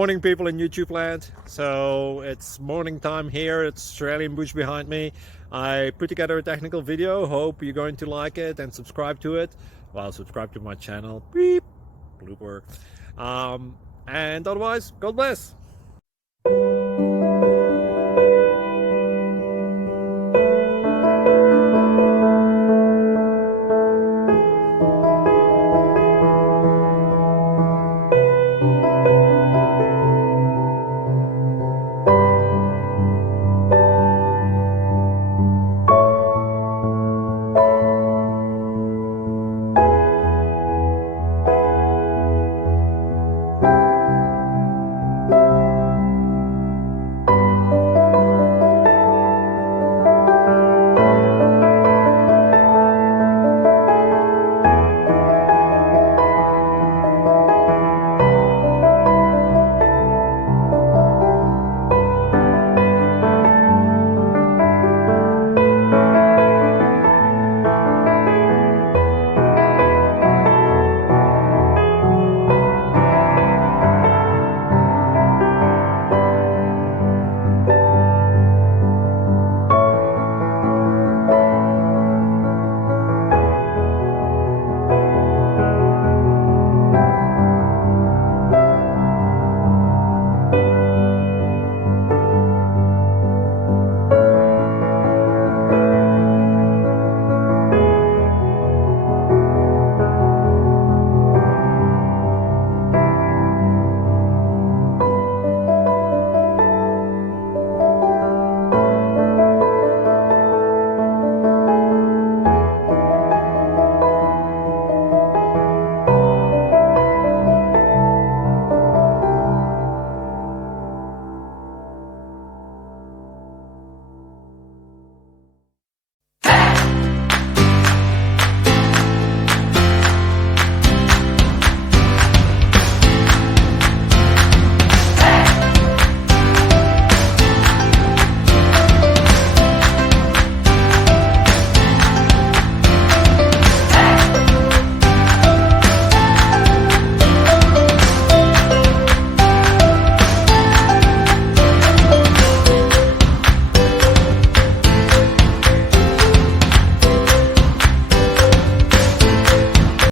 Morning people in YouTube land. So it's morning time here. It's Australian bush behind me. I put together a technical video. Hope you're going to like it and subscribe to it. Well, subscribe to my channel. Beep. Blooper. And otherwise, God bless.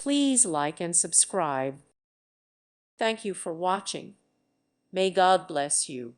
Please like and subscribe. Thank you for watching. May God bless you.